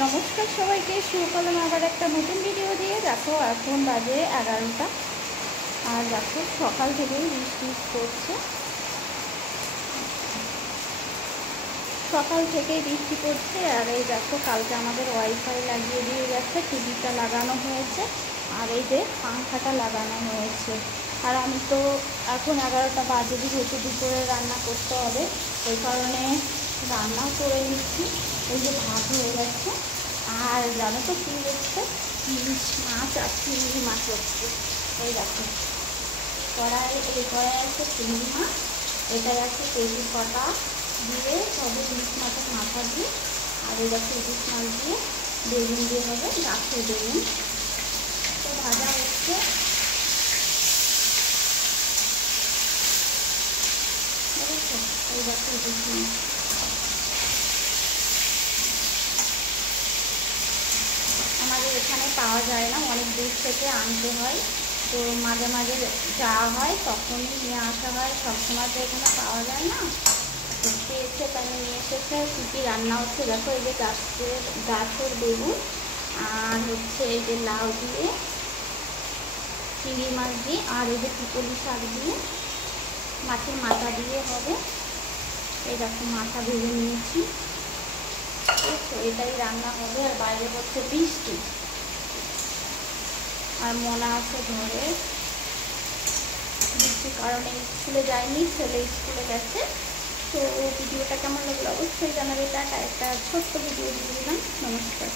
নমস্কার সবাইকে, শুরু করলাম আবার একটা নতুন ভিডিও দিয়ে। দেখো এখন বাজে 11টা, আর দেখো সকাল থেকেই বৃষ্টি পড়ছে। আর এই দেখো কালকে আমাদের ওয়াইফাই লাগিয়ে দিয়ে গেছে, টিভিটা লাগানো হয়েছে, আর এই যে পাংখাটা লাগানো হয়েছে। আর আমি তো এখন 11টা বাজে, যেহেতু দুপুরে রান্না করতে হবে, ওই কারণে রান্নাও করে নিচ্ছি। এই যে ভাত হয়ে গেছে, আর জানো তো কী হচ্ছে, ইলিশ মাছ আর চিংড়ি মাছ হচ্ছে। এই দেখো কড়াই আছে চিংড়ি মাছ, এটাই আছে কেজি কটা দিয়ে, সবে ইলিশ মাছের মাথা দিয়ে, আর এই দেখো ইলিশ মাছ দিয়ে বেগুন দিয়ে হবে, গাছের বেগুন। তো ভাজা হচ্ছে। এই দেখো ইলিশ মাছ আমাদের এখানে পাওয়া যায় না, অনেক দূর থেকে আনতে হয়। তো মাঝে মাঝে যাওয়া হয়, তখনই নিয়ে আসা হয়, সবসময় তো এখানে পাওয়া যায় না। তো পেয়েছে তাই নিয়ে এসেছে। কী কী রান্না হচ্ছে দেখো, এই যে গাছের বেগুন, আর হচ্ছে এই যে লাউ দিয়ে, চিংড়ি মাছ দিয়ে, আর এই যে পিপলি শাক দিয়ে, মাছের মাথা দিয়ে হবে। এই দেখো মাথা ভেজে নিয়েছি, তো এটাই রান্না হবে। আর বাইরে হচ্ছে বৃষ্টি, আর মনে আছে ঘরে বৃষ্টির কারণে স্কুলে যায়নি, ছেলে স্কুলে গেছে। তো ভিডিওটা কেমন লাগলো অবশ্যই জানাবে। টাটা, একটা ছোট্ট ভিডিও দিয়ে দিলাম। নমস্কার।